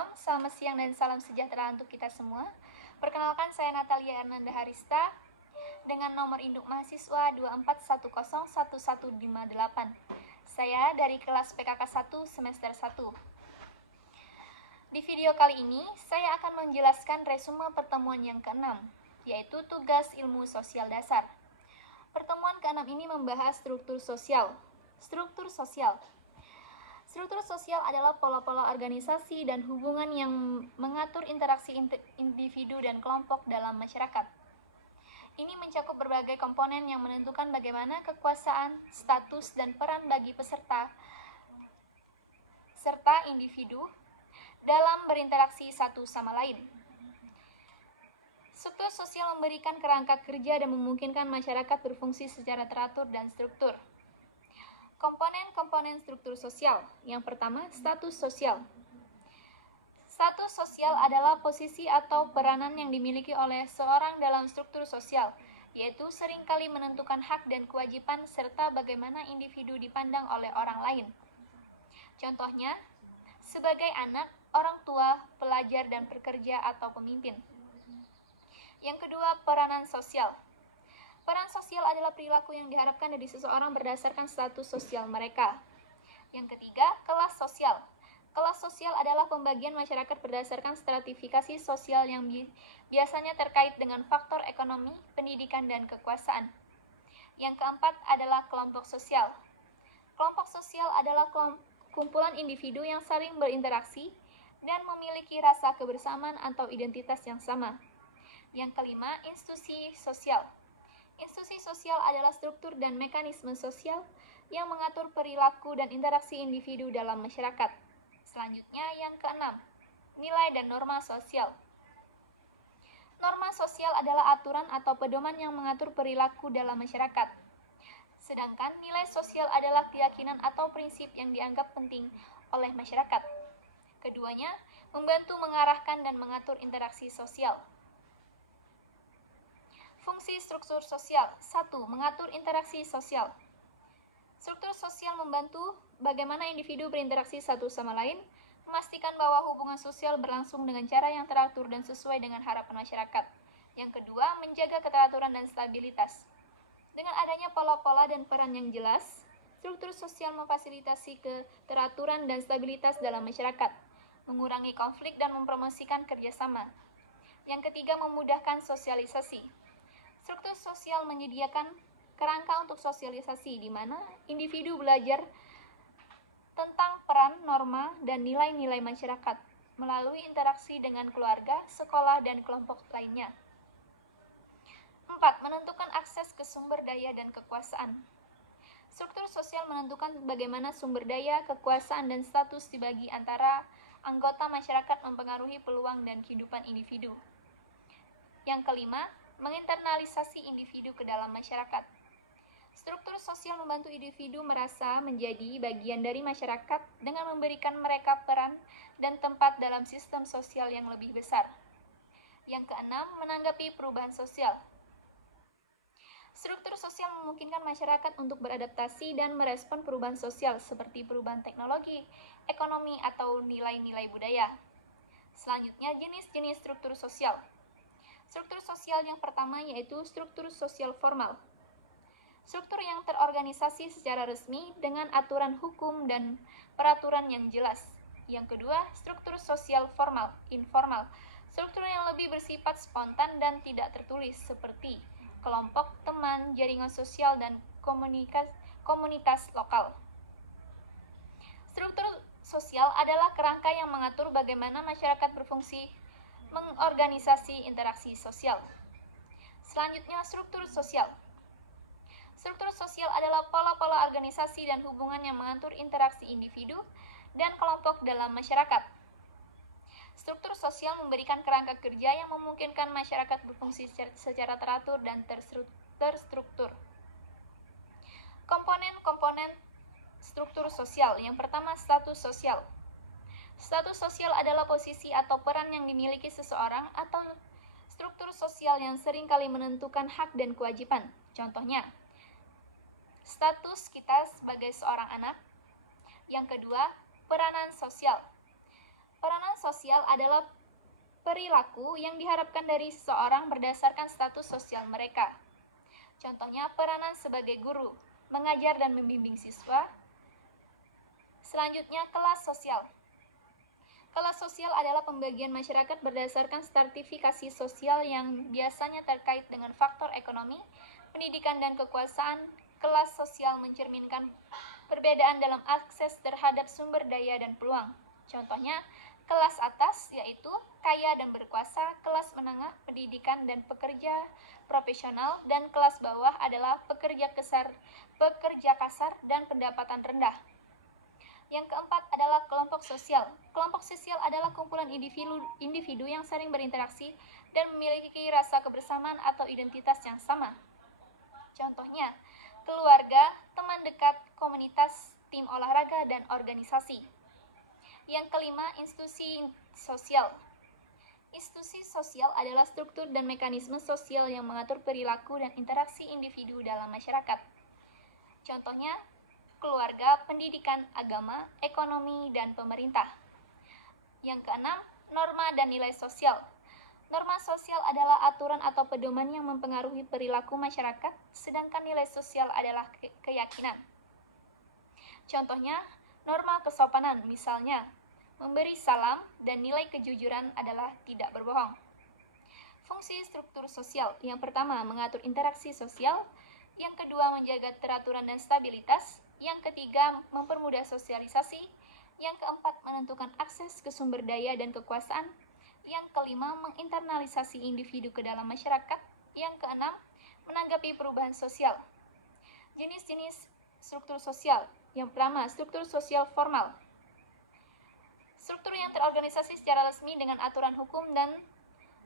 Shalom, selamat siang dan salam sejahtera untuk kita semua. Perkenalkan, saya Natalia Ernanda Harista dengan nomor induk mahasiswa 241011158. Saya dari kelas PKK 1 semester 1. Di video kali ini, saya akan menjelaskan resume pertemuan yang ke-6, yaitu tugas ilmu sosial dasar. Pertemuan ke-6 ini membahas struktur sosial. Struktur sosial adalah pola-pola organisasi dan hubungan yang mengatur interaksi individu dan kelompok dalam masyarakat. Ini mencakup berbagai komponen yang menentukan bagaimana kekuasaan, status, dan peran bagi peserta serta individu dalam berinteraksi satu sama lain. Struktur sosial memberikan kerangka kerja dan memungkinkan masyarakat berfungsi secara teratur dan struktur. Komponen-komponen struktur sosial. Yang pertama, status sosial. Status sosial adalah posisi atau peranan yang dimiliki oleh seorang dalam struktur sosial, yaitu seringkali menentukan hak dan kewajiban serta bagaimana individu dipandang oleh orang lain. Contohnya, sebagai anak, orang tua, pelajar, dan pekerja atau pemimpin. Yang kedua, peranan sosial. Peran sosial adalah perilaku yang diharapkan dari seseorang berdasarkan status sosial mereka. Yang ketiga, kelas sosial. Kelas sosial adalah pembagian masyarakat berdasarkan stratifikasi sosial yang biasanya terkait dengan faktor ekonomi, pendidikan, dan kekuasaan. Yang keempat adalah kelompok sosial. Kelompok sosial adalah kumpulan individu yang saling berinteraksi dan memiliki rasa kebersamaan atau identitas yang sama. Yang kelima, institusi sosial. Institusi sosial adalah struktur dan mekanisme sosial yang mengatur perilaku dan interaksi individu dalam masyarakat. Selanjutnya, yang keenam, nilai dan norma sosial. Norma sosial adalah aturan atau pedoman yang mengatur perilaku dalam masyarakat. Sedangkan nilai sosial adalah keyakinan atau prinsip yang dianggap penting oleh masyarakat. Keduanya membantu mengarahkan dan mengatur interaksi sosial. Fungsi struktur sosial. 1. Mengatur interaksi sosial. Struktur sosial membantu bagaimana individu berinteraksi satu sama lain, memastikan bahwa hubungan sosial berlangsung dengan cara yang teratur dan sesuai dengan harapan masyarakat. Yang kedua, menjaga keteraturan dan stabilitas. Dengan adanya pola-pola dan peran yang jelas, struktur sosial memfasilitasi keteraturan dan stabilitas dalam masyarakat, mengurangi konflik dan mempromosikan kerjasama. Yang ketiga, memudahkan sosialisasi. Struktur sosial menyediakan kerangka untuk sosialisasi di mana individu belajar tentang peran, norma, dan nilai-nilai masyarakat melalui interaksi dengan keluarga, sekolah, dan kelompok lainnya. 4. Menentukan akses ke sumber daya dan kekuasaan. Struktur sosial menentukan bagaimana sumber daya, kekuasaan, dan status dibagi antara anggota masyarakat mempengaruhi peluang dan kehidupan individu. Yang kelima, menginternalisasi individu ke dalam masyarakat. Struktur sosial membantu individu merasa menjadi bagian dari masyarakat dengan memberikan mereka peran dan tempat dalam sistem sosial yang lebih besar. Yang keenam, menanggapi perubahan sosial. Struktur sosial memungkinkan masyarakat untuk beradaptasi dan merespon perubahan sosial seperti perubahan teknologi, ekonomi, atau nilai-nilai budaya. Selanjutnya, jenis-jenis struktur sosial. Struktur sosial yang pertama yaitu struktur sosial formal. Struktur yang terorganisasi secara resmi dengan aturan hukum dan peraturan yang jelas. Yang kedua, struktur sosial formal, informal. Struktur yang lebih bersifat spontan dan tidak tertulis seperti kelompok, teman, jaringan sosial, dan komunitas lokal. Struktur sosial adalah kerangka yang mengatur bagaimana masyarakat berfungsi mengorganisasi interaksi sosial. Selanjutnya, struktur sosial. Struktur sosial adalah pola-pola organisasi dan hubungan yang mengatur interaksi individu dan kelompok dalam masyarakat. Struktur sosial memberikan kerangka kerja yang memungkinkan masyarakat berfungsi secara teratur dan terstruktur. Komponen-komponen struktur sosial. Yang pertama, status sosial. Status sosial adalah posisi atau peran yang dimiliki seseorang atau struktur sosial yang seringkali menentukan hak dan kewajiban. Contohnya, status kita sebagai seorang anak. Yang kedua, peranan sosial. Peranan sosial adalah perilaku yang diharapkan dari seseorang berdasarkan status sosial mereka. Contohnya, peranan sebagai guru, mengajar dan membimbing siswa. Selanjutnya, kelas sosial. Kelas sosial adalah pembagian masyarakat berdasarkan stratifikasi sosial yang biasanya terkait dengan faktor ekonomi, pendidikan, dan kekuasaan. Kelas sosial mencerminkan perbedaan dalam akses terhadap sumber daya dan peluang. Contohnya, kelas atas yaitu kaya dan berkuasa, kelas menengah pendidikan dan pekerja profesional, dan kelas bawah adalah pekerja kasar dan pendapatan rendah. Yang keempat adalah kelompok sosial. Kelompok sosial adalah kumpulan individu yang sering berinteraksi dan memiliki rasa kebersamaan atau identitas yang sama. Contohnya, keluarga, teman dekat, komunitas, tim olahraga, dan organisasi. Yang kelima, institusi sosial. Institusi sosial adalah struktur dan mekanisme sosial yang mengatur perilaku dan interaksi individu dalam masyarakat. Contohnya, keluarga, pendidikan, agama, ekonomi, dan pemerintah. Yang keenam, norma dan nilai sosial. Norma sosial adalah aturan atau pedoman yang mempengaruhi perilaku masyarakat, sedangkan nilai sosial adalah keyakinan. Contohnya, norma kesopanan, misalnya, memberi salam dan nilai kejujuran adalah tidak berbohong. Fungsi struktur sosial, yang pertama, mengatur interaksi sosial, yang kedua, menjaga teraturan dan stabilitas, yang ketiga, mempermudah sosialisasi, yang keempat, menentukan akses ke sumber daya dan kekuasaan, yang kelima, menginternalisasi individu ke dalam masyarakat, yang keenam, menanggapi perubahan sosial. Jenis-jenis struktur sosial. Yang pertama, struktur sosial formal. Struktur yang terorganisasi secara resmi dengan aturan hukum dan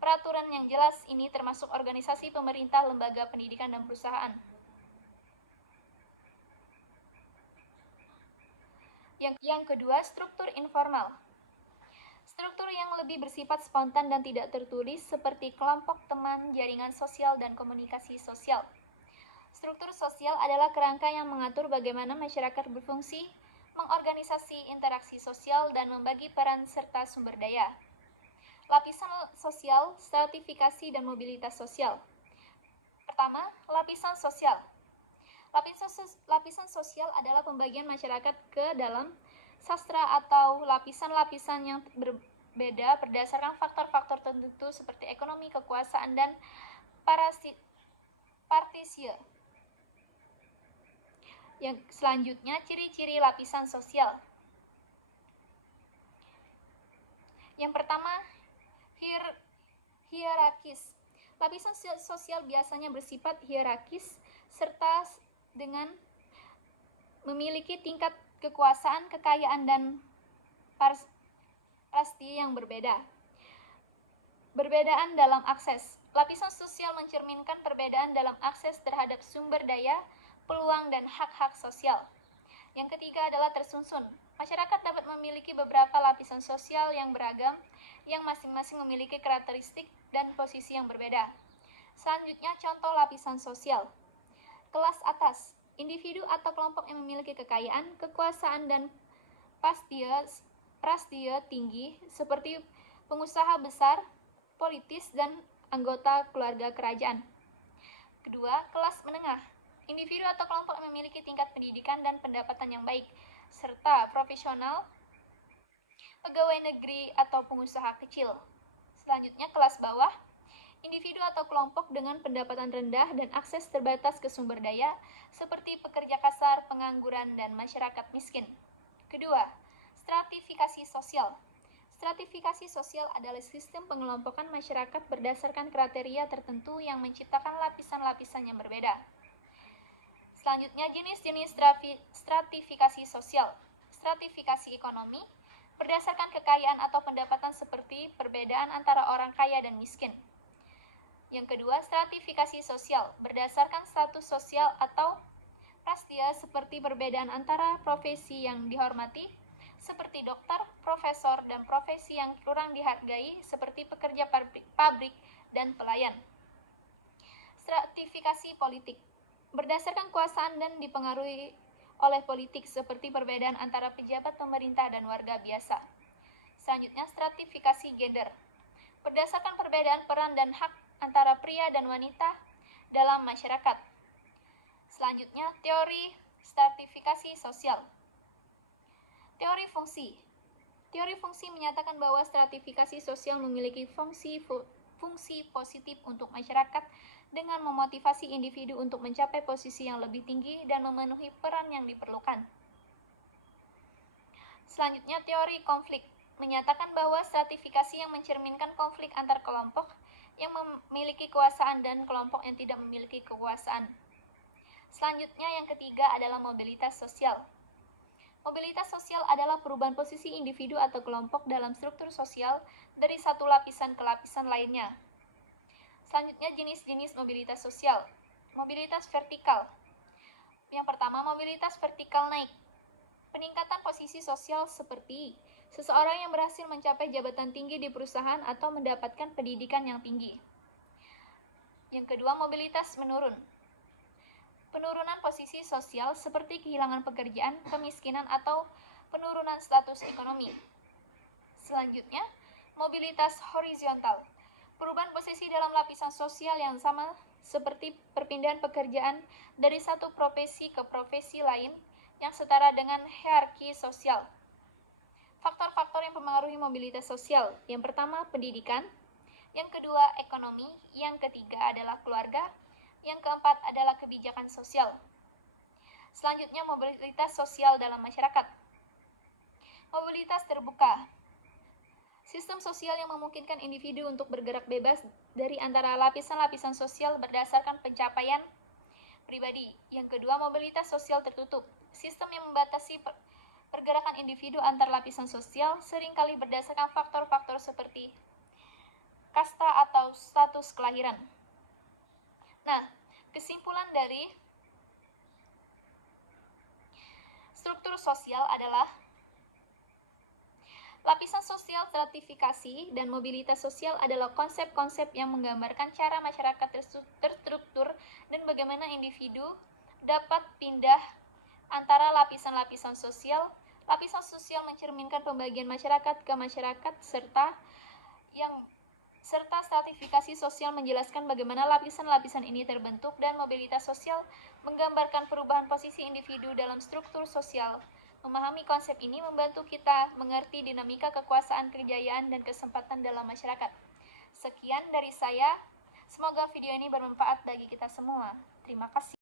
peraturan yang jelas, ini termasuk organisasi pemerintah, lembaga pendidikan, dan perusahaan. Yang kedua, struktur informal. Struktur yang lebih bersifat spontan dan tidak tertulis seperti kelompok teman, jaringan sosial, dan komunikasi sosial. Struktur sosial adalah kerangka yang mengatur bagaimana masyarakat berfungsi, mengorganisasi interaksi sosial, dan membagi peran serta sumber daya. Lapisan sosial, stratifikasi, dan mobilitas sosial. Pertama, lapisan sosial. Lapisan sosial adalah pembagian masyarakat ke dalam sastra atau lapisan-lapisan yang berbeda berdasarkan faktor-faktor tertentu seperti ekonomi, kekuasaan, dan partisio. Yang selanjutnya, ciri-ciri lapisan sosial. Yang pertama, hierarkis. Lapisan sosial biasanya bersifat hierarkis serta dengan memiliki tingkat kekuasaan, kekayaan, dan prestasi yang berbeda. Perbedaan dalam akses. Lapisan sosial mencerminkan perbedaan dalam akses terhadap sumber daya, peluang, dan hak-hak sosial. Yang ketiga adalah tersusun. Masyarakat dapat memiliki beberapa lapisan sosial yang beragam, yang masing-masing memiliki karakteristik dan posisi yang berbeda. Selanjutnya, contoh lapisan sosial. Kelas atas, individu atau kelompok yang memiliki kekayaan, kekuasaan, dan prestasi tinggi seperti pengusaha besar, politis, dan anggota keluarga kerajaan. Kedua, kelas menengah, individu atau kelompok yang memiliki tingkat pendidikan dan pendapatan yang baik, serta profesional, pegawai negeri, atau pengusaha kecil. Selanjutnya, kelas bawah, individu atau kelompok dengan pendapatan rendah dan akses terbatas ke sumber daya, seperti pekerja kasar, pengangguran, dan masyarakat miskin. Kedua, stratifikasi sosial. Stratifikasi sosial adalah sistem pengelompokan masyarakat berdasarkan kriteria tertentu yang menciptakan lapisan-lapisan yang berbeda. Selanjutnya, jenis-jenis stratifikasi sosial. Stratifikasi ekonomi, berdasarkan kekayaan atau pendapatan seperti perbedaan antara orang kaya dan miskin. Yang kedua, stratifikasi sosial, berdasarkan status sosial atau prastia seperti perbedaan antara profesi yang dihormati, seperti dokter, profesor, dan profesi yang kurang dihargai, seperti pekerja pabrik, dan pelayan. Stratifikasi politik, berdasarkan kekuasaan dan dipengaruhi oleh politik, seperti perbedaan antara pejabat pemerintah dan warga biasa. Selanjutnya, stratifikasi gender. Berdasarkan perbedaan peran dan hak antara pria dan wanita dalam masyarakat. Selanjutnya, teori stratifikasi sosial. Teori fungsi. Teori fungsi menyatakan bahwa stratifikasi sosial memiliki fungsi positif untuk masyarakat dengan memotivasi individu untuk mencapai posisi yang lebih tinggi dan memenuhi peran yang diperlukan. Selanjutnya, teori konflik menyatakan bahwa stratifikasi yang mencerminkan konflik antar kelompok yang memiliki kekuasaan dan kelompok yang tidak memiliki kekuasaan. Selanjutnya, yang ketiga adalah mobilitas sosial. Mobilitas sosial adalah perubahan posisi individu atau kelompok dalam struktur sosial dari satu lapisan ke lapisan lainnya. Selanjutnya, jenis-jenis mobilitas sosial. Mobilitas vertikal. Yang pertama, mobilitas vertikal naik. Peningkatan posisi sosial seperti seseorang yang berhasil mencapai jabatan tinggi di perusahaan atau mendapatkan pendidikan yang tinggi. Yang kedua, mobilitas menurun. Penurunan posisi sosial seperti kehilangan pekerjaan, kemiskinan, atau penurunan status ekonomi. Selanjutnya, mobilitas horizontal. Perubahan posisi dalam lapisan sosial yang sama seperti perpindahan pekerjaan dari satu profesi ke profesi lain yang setara dengan hierarki sosial. Faktor-faktor yang mempengaruhi mobilitas sosial. Yang pertama, pendidikan. Yang kedua, ekonomi. Yang ketiga adalah keluarga. Yang keempat adalah kebijakan sosial. Selanjutnya, mobilitas sosial dalam masyarakat. Mobilitas terbuka. Sistem sosial yang memungkinkan individu untuk bergerak bebas dari antara lapisan-lapisan sosial berdasarkan pencapaian pribadi. Yang kedua, mobilitas sosial tertutup. Sistem yang membatasi pergerakan individu antar lapisan sosial seringkali berdasarkan faktor-faktor seperti kasta atau status kelahiran. Nah, kesimpulan dari struktur sosial adalah lapisan sosial, stratifikasi, dan mobilitas sosial adalah konsep-konsep yang menggambarkan cara masyarakat terstruktur dan bagaimana individu dapat pindah antara lapisan-lapisan sosial. Lapisan sosial mencerminkan pembagian masyarakat ke masyarakat serta stratifikasi sosial menjelaskan bagaimana lapisan-lapisan ini terbentuk, dan mobilitas sosial menggambarkan perubahan posisi individu dalam struktur sosial. Memahami konsep ini membantu kita mengerti dinamika kekuasaan, kejayaan, dan kesempatan dalam masyarakat. Sekian dari saya. Semoga video ini bermanfaat bagi kita semua. Terima kasih.